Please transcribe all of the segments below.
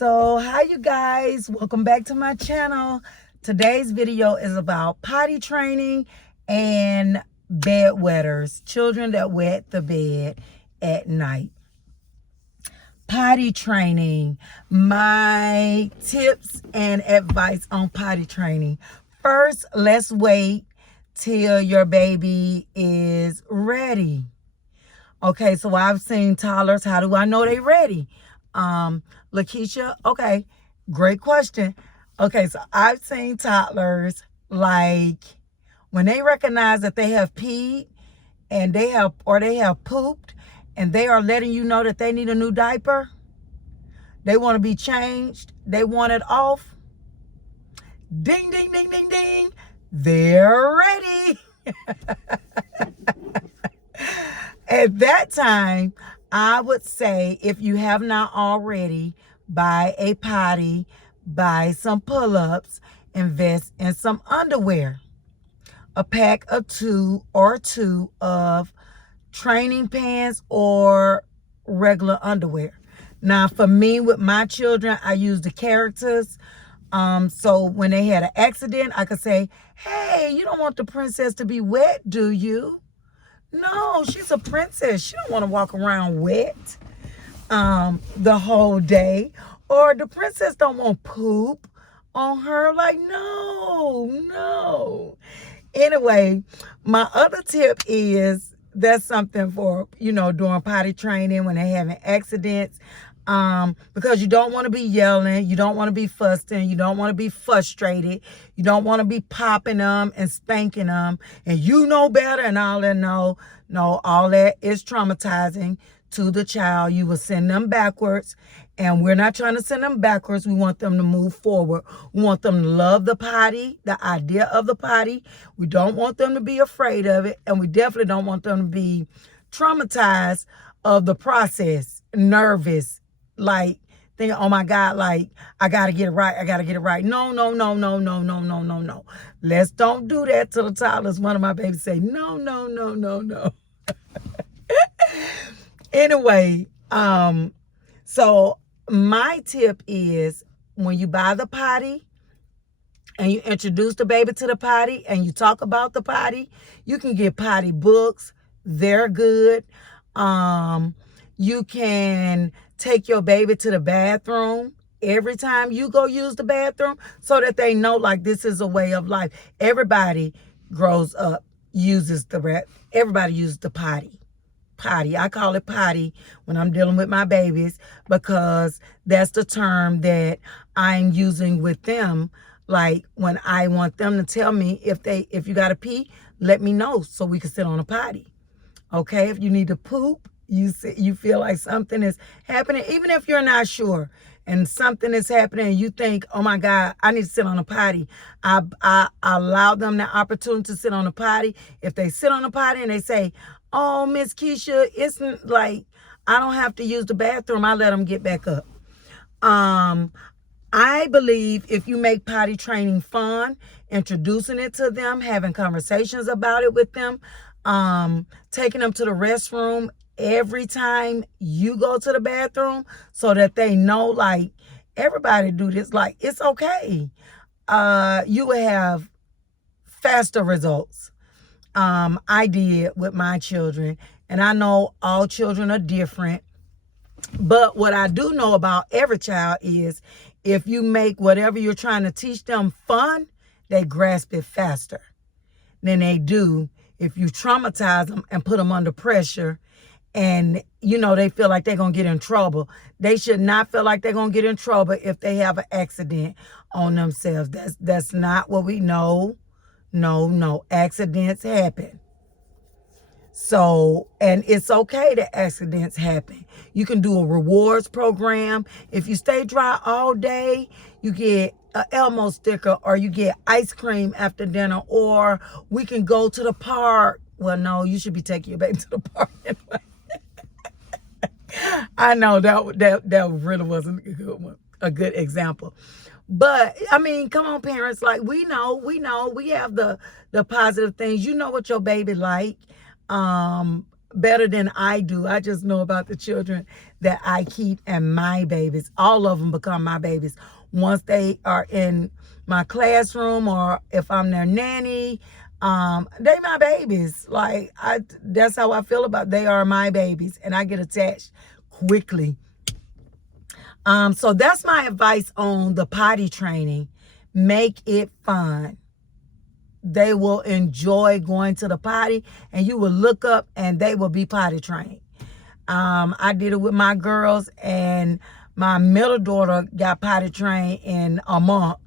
So hi you guys, welcome back to my channel. Today's video is about potty training and bed wetters, children that wet the bed at night. Potty training, my tips and advice on potty training. First, let's wait till your baby is ready. Okay, so I've seen toddlers. How do I know they ready? Lakeisha, okay, great question. Okay, so I've seen toddlers, like when they recognize that they have peed and they have pooped and they are letting you know that they need a new diaper. They want to be changed. They want it off. Ding, ding, ding, ding, ding. They're ready. At that time, I would say, if you have not already, buy a potty, buy some pull-ups, invest in some underwear, a pack of two of training pants or regular underwear. Now, for me, with my children, I use the characters. So when they had an accident, I could say, hey, you don't want the princess to be wet, do you? No, she's a princess. She don't want to walk around wet the whole day. Or the princess don't want poop on her. Like, no. Anyway, my other tip is, that's something for, during potty training when they're having accidents. Because you don't want to be yelling, you don't want to be fussing, you don't want to be frustrated, you don't want to be popping them and spanking them, and you know better and all that. No, all that is traumatizing to the child. You will send them backwards, and we're not trying to send them backwards. We want them to move forward. We want them to love the potty, the idea of the potty. We don't want them to be afraid of it, and we definitely don't want them to be traumatized of the process, nervous, like thinking, oh my God, like I gotta get it right. No. Let's don't do that to the toddlers. One of my babies say, no. Anyway, so my tip is, when you buy the potty and you introduce the baby to the potty and you talk about the potty, you can get potty books. They're good. You can take your baby to the bathroom every time you go use the bathroom, so that they know, like, this is a way of life. Everybody grows up, everybody uses the potty. I call it potty when I'm dealing with my babies, because that's the term that I'm using with them. Like, when I want them to tell me if you gotta pee, let me know so we can sit on a potty. Okay, if you need to poop, you feel like something is happening, even if you're not sure, and something is happening and you think, oh my God, I need to sit on a potty. I allow them the opportunity to sit on a potty. If they sit on a potty and they say, oh, Miss Keisha, it's like, I don't have to use the bathroom, I let them get back up. I believe if you make potty training fun, introducing it to them, having conversations about it with them, taking them to the restroom every time you go to the bathroom, so that they know, like, everybody do this, like, it's okay. You will have faster results. I did with my children, and I know all children are different, but what I do know about every child is, if you make whatever you're trying to teach them fun, they grasp it faster than they do if you traumatize them and put them under pressure, and they feel like they're gonna get in trouble. They should not feel like they're gonna get in trouble if they have an accident on themselves. That's not what we know. No, accidents happen. So, and it's okay that accidents happen. You can do a rewards program. If you stay dry all day, you get an Elmo sticker, or you get ice cream after dinner, or we can go to the park. Well, no, you should be taking your baby to the park anyway. I know that really wasn't a good example. But I mean, come on, parents, like, we know we have the positive things. You know what your baby like better than I do. I just know about the children that I keep, and my babies, all of them become my babies. Once they are in my classroom or if I'm their nanny, they my babies. Like, that's how I feel about it. They are my babies, and I get attached quickly. So that's my advice on the potty training. Make it fun. They will enjoy going to the potty, and you will look up and they will be potty trained. I did it with my girls, and my middle daughter got potty trained in a month.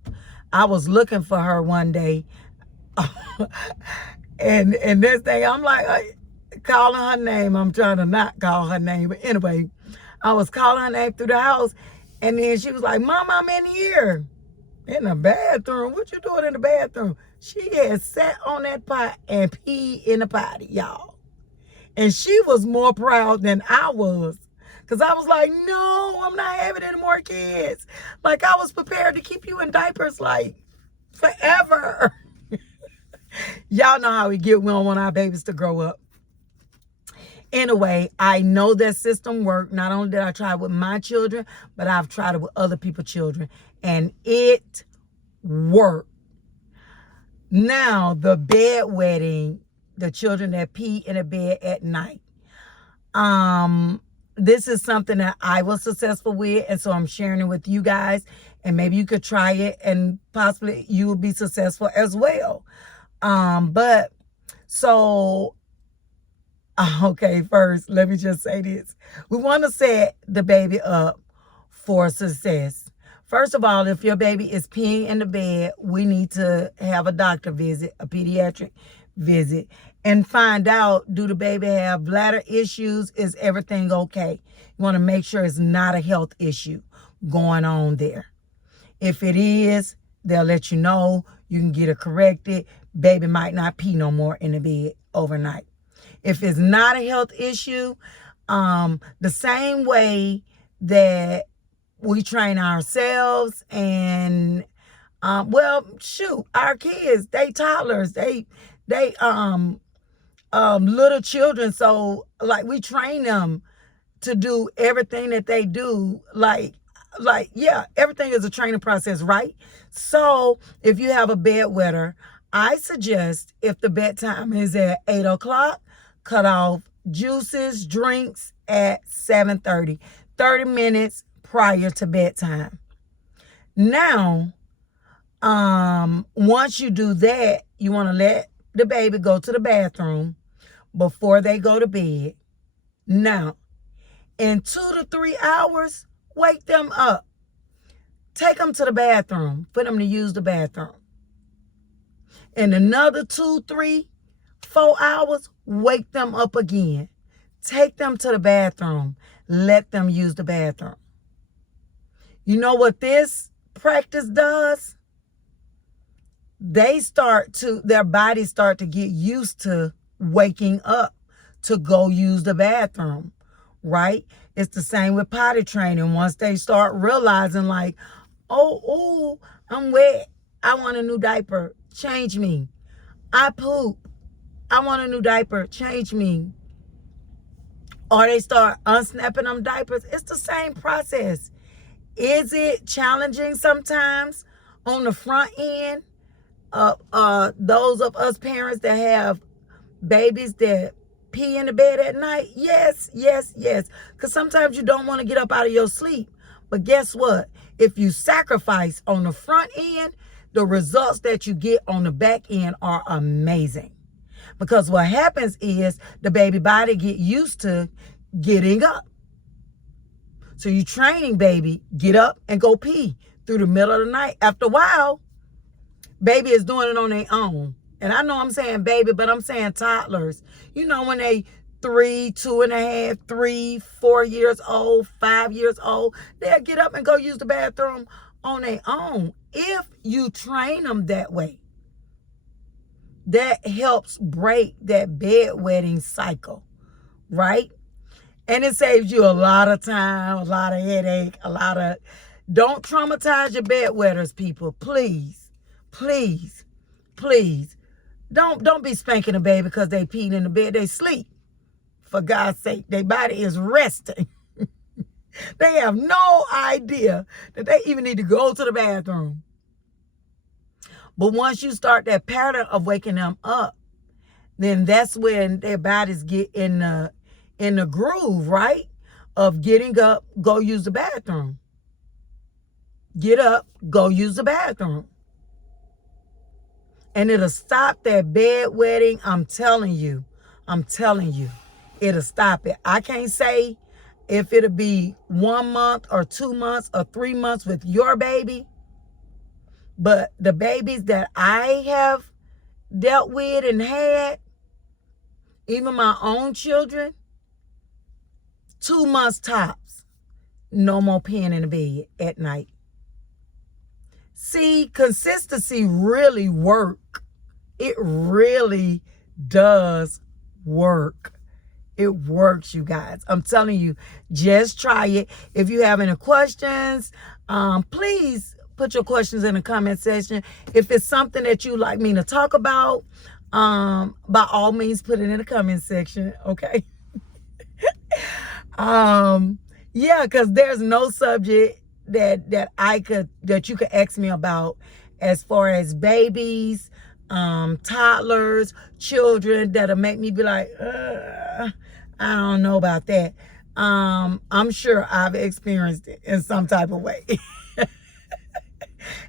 I was looking for her one day. and this thing, I'm like, calling her name. I'm trying to not call her name. But anyway, I was calling her name through the house. And then she was like, Mom, I'm in here. In the bathroom? What you doing in the bathroom? She had sat on that pot and peed in the potty, y'all. And she was more proud than I was. Because I was like, no, I'm not having any more kids. Like, I was prepared to keep you in diapers, like, forever. Y'all know how we get. We don't want our babies to grow up. Anyway, I know that system worked. Not only did I try it with my children, but I've tried it with other people's children. And it worked. Now, the bedwetting, the children that pee in a bed at night. This is something that I was successful with, and so I'm sharing it with you guys. And maybe you could try it, and possibly you will be successful as well. Okay, first, let me just say this. We want to set the baby up for success. First of all, if your baby is peeing in the bed, we need to have a doctor visit, a pediatric visit, and find out, do the baby have bladder issues? Is everything okay? You want to make sure it's not a health issue going on there. If it is, they'll let you know. You can get it corrected. Baby might not pee no more in the bed overnight. If it's not a health issue, the same way that we train ourselves and, our kids, they toddlers, they little children. So like we train them to do everything that they do. Everything is a training process, right? So if you have a bedwetter, I suggest if the bedtime is at 8 o'clock, cut off juices, drinks at 7:30, 30 minutes prior to bedtime. Now, once you do that, you want to let the baby go to the bathroom before they go to bed. Now, in 2 to 3 hours, wake them up. Take them to the bathroom for them to use the bathroom. In another 2, 3, 4 hours, wake them up again. Take them to the bathroom. Let them use the bathroom. You know what this practice does? Their bodies start to get used to waking up to go use the bathroom, right? It's the same with potty training. Once they start realizing like, oh, I'm wet. I want a new diaper. Change me. I poop. I want a new diaper. Change me. Or they start unsnapping them diapers. It's the same process. Is it challenging sometimes on the front end of those of us parents that have babies that pee in the bed at night? Yes. Because sometimes you don't want to get up out of your sleep. But guess what? If you sacrifice on the front end, the results that you get on the back end are amazing. Because what happens is the baby body get used to getting up. So you training baby, get up and go pee through the middle of the night. After a while, baby is doing it on their own. And I know I'm saying baby, but I'm saying toddlers. You know, when they 3, 2.5, 3, 4 years old, 5 years old, they'll get up and go use the bathroom on their own. If you train them that way, that helps break that bedwetting cycle, right? And it saves you a lot of time, a lot of headache, don't traumatize your bedwetters, people. Please. Don't be spanking a baby because they peed in the bed. They sleep. For God's sake, their body is resting. They have no idea that they even need to go to the bathroom. But once you start that pattern of waking them up, then that's when their bodies get in the groove, right? Of getting up, go use the bathroom. Get up, go use the bathroom. And it'll stop that bedwetting. I'm telling you. It'll stop it. I can't say if it'll be 1 month or 2 months or 3 months with your baby. But the babies that I have dealt with and had, even my own children, 2 months tops. No more peeing in the bed at night. See, consistency really works. It really does work. It works, you guys. I'm telling you, just try it. If you have any questions, please put your questions in the comment section. If it's something that you'd like me to talk about, by all means, put it in the comment section, okay? Yeah, because there's no subject that you could ask me about as far as babies, toddlers, children, that'll make me be like, I don't know about that. I'm sure I've experienced it in some type of way.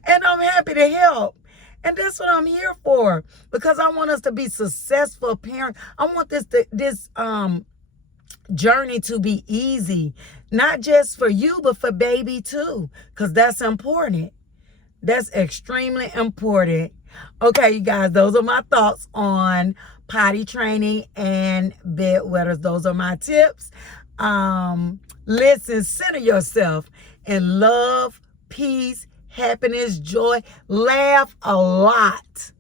And I'm happy to help. And that's what I'm here for, because I want us to be successful parents. I want this journey to be easy, not just for you, but for baby too, because that's important. That's extremely important. Okay, you guys, those are my thoughts on potty training and bedwetters. Those are my tips. Listen, center yourself in love, peace, happiness, joy. Laugh a lot.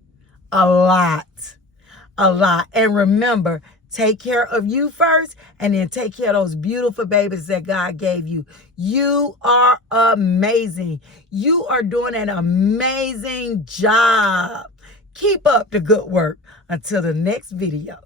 And remember, take care of you first, and then take care of those beautiful babies that God gave you. You are amazing. You are doing an amazing job. Keep up the good work. Until the next video.